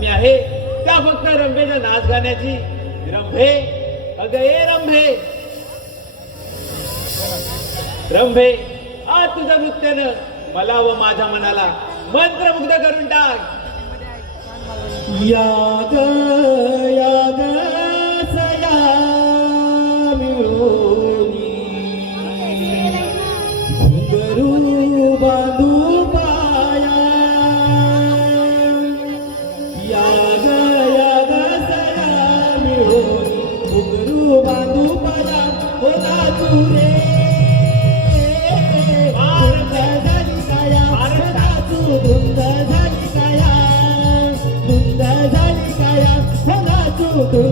कमी आहे. त्या फक्त रंभेनं नाच गाण्याची. रंभे अगे रंभे. रंभे आज तुझं नृत्यानं मला व माझ्या मनाला. मंत्रमुग्ध करून टाक. याद याद सया मिळून. बांधू okay.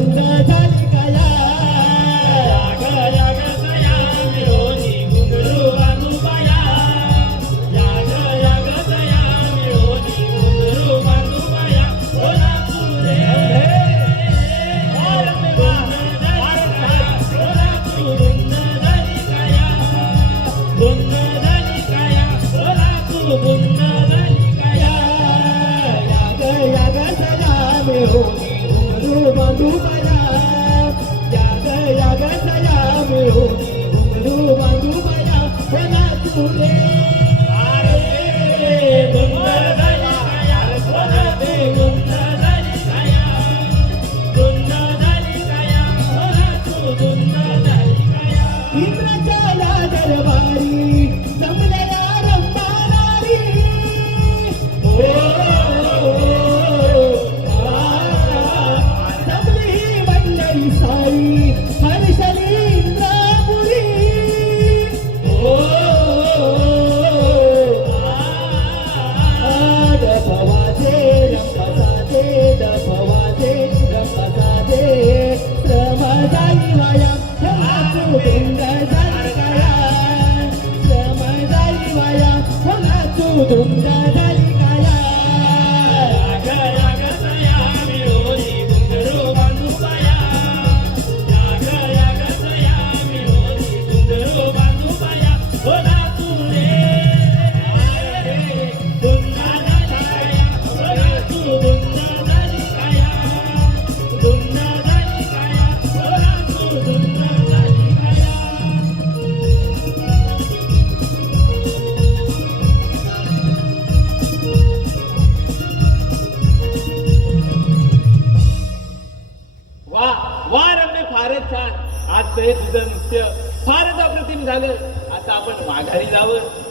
我懂的。फारच छान आजचं हे तुझं नृत्य फारच अप्रतिम झालं. आता आपण माघारी जावं.